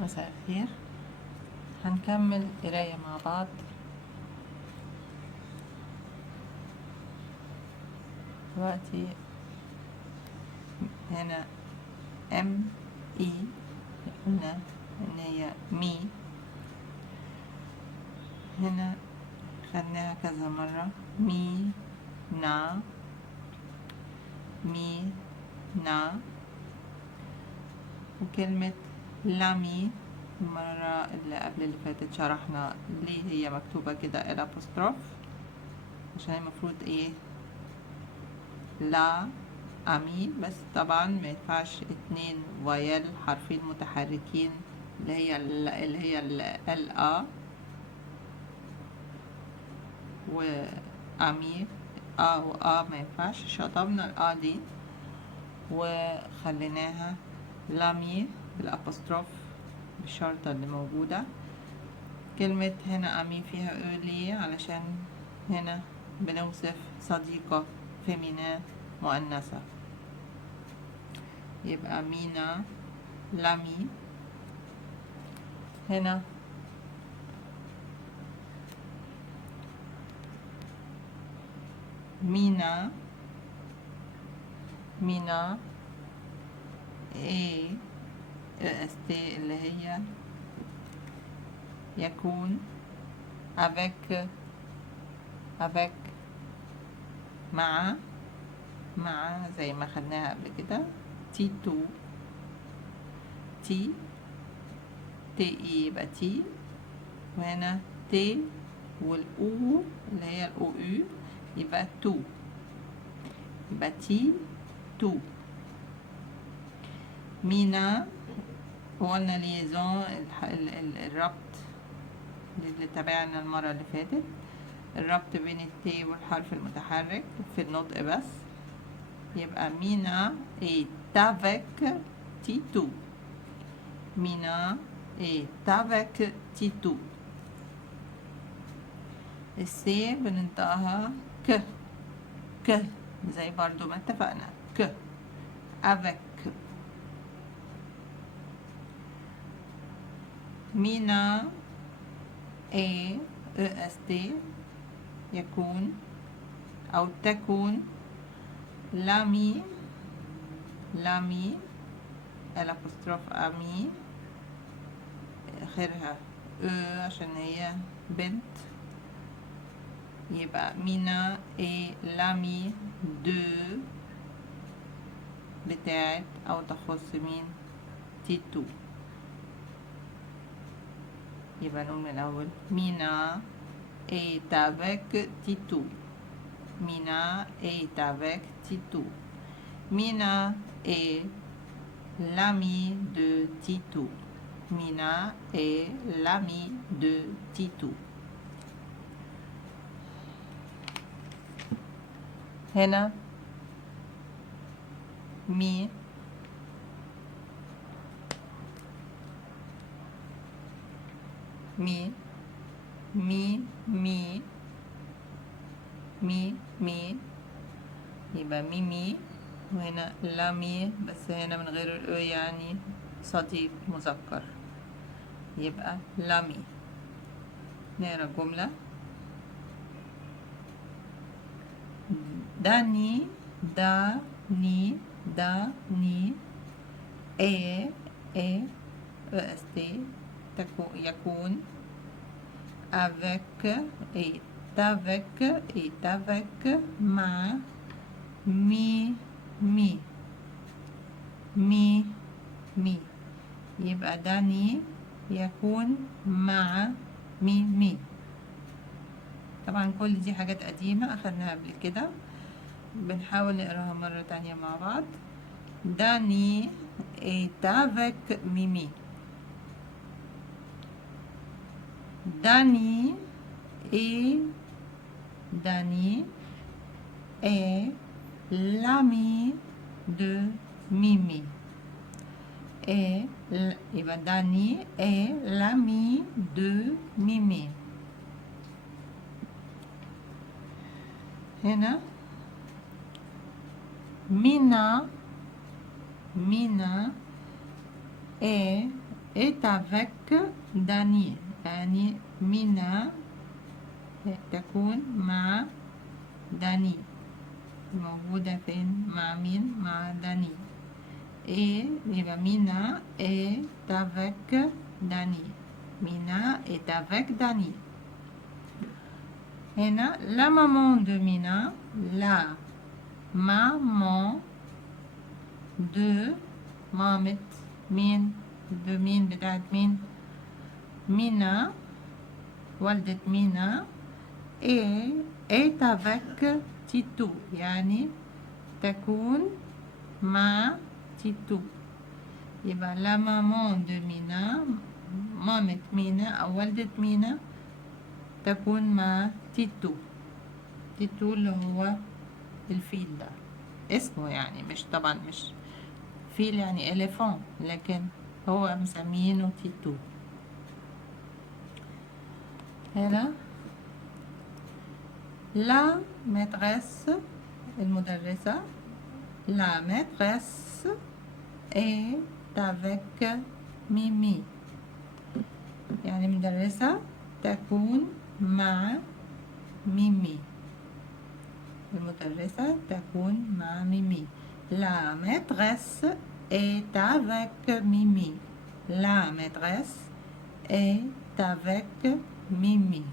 مساء الخير. هنكمل قراية مع بعض. دلوقتي هنا ام اي قلنا ان هي مي، هنا خدناها كذا مرة مي نا مي نا. وكلمة لامي المرة اللي قبل اللي فاتت شرحنا ليه هي مكتوبة كده الابوستروف، عشان المفروض ايه لا امي، بس طبعا ما ينفعش اتنين فويل حرفين متحركين اللي هي ال ا وامي و ما ينفعش. شطبنا الآ دي وخليناها لامي بالابوستروف بالشرطة اللي موجودة. كلمة هنا أمي فيها ليه؟ علشان هنا بنوصف صديقة فيمينا مؤنثة، يبقى مينا لامي. هنا مينا اي است اللي هي يكون avec مع زي ما خدناها قبل كده تيتو تي اي يبقى تي، وهنا تي والاو اللي هي الاو يو يبقى تو، يبقى تي تو. مينا وقلنا ليزون الربط اللي تابعنا المرة اللي فاتت، الربط بين التي والحرف المتحرك في النطق بس، يبقى مينا est avec تيتو. مينا est avec تيتو. السي بننطقها ك زي برضو ما اتفقنا ك avec. مينا est يكون أو تكون لامي الابوستروف امي اخرها عشان هي بنت، يبقى مينا لامي دو بتاعت او تخص مين تيتو. يبقى نقول من الاول مينا est avec تيتو. مينا est avec تيتو. مينا est l'ami de Tito. Mina est l'ami de Tito. هنا مي مي مي مي مي مي يبقى ميمي، وهنا لامي بس هنا من غير الأو يعني صديق مذكر، يبقى لامي. نقرا الجملة. داني est يكون avec مع مي يبقى داني يكون مع مي. طبعا كل دي حاجات قديمة أخدناها قبل كده، بنحاول نقراها مرة تانية مع بعض. داني est avec ميمي. داني est l'ami de Mimi. يبقى داني est l'ami de Mimi. هنا مينا est est avec داني، يعني مينا تكون مع داني. موجودة فين؟ مع مين؟ مع داني. et يبقى مينا est avec داني. مينا est avec داني. هنا la maman de مينا، la maman de مامة مين؟ de مين؟ بتاعت مين؟ مينا، والدة مينا. est avec تيتو، يعني تكون مع تيتو. يبقى لا مامان دو مينا، مامة مينا أو والدة مينا، تكون مع تيتو. تيتو اللي هو الفيل ده اسمه، يعني مش طبعا مش فيل يعني إليفون، لكن هو مسمينه تيتو. هنا لا maîtresse المدرسة، la maîtresse est avec ميمي، يعني مدرسة تكون مع ميمي. المدرسة تكون مع ميمي. La maîtresse est avec ميمي. La maîtresse est avec ميمي.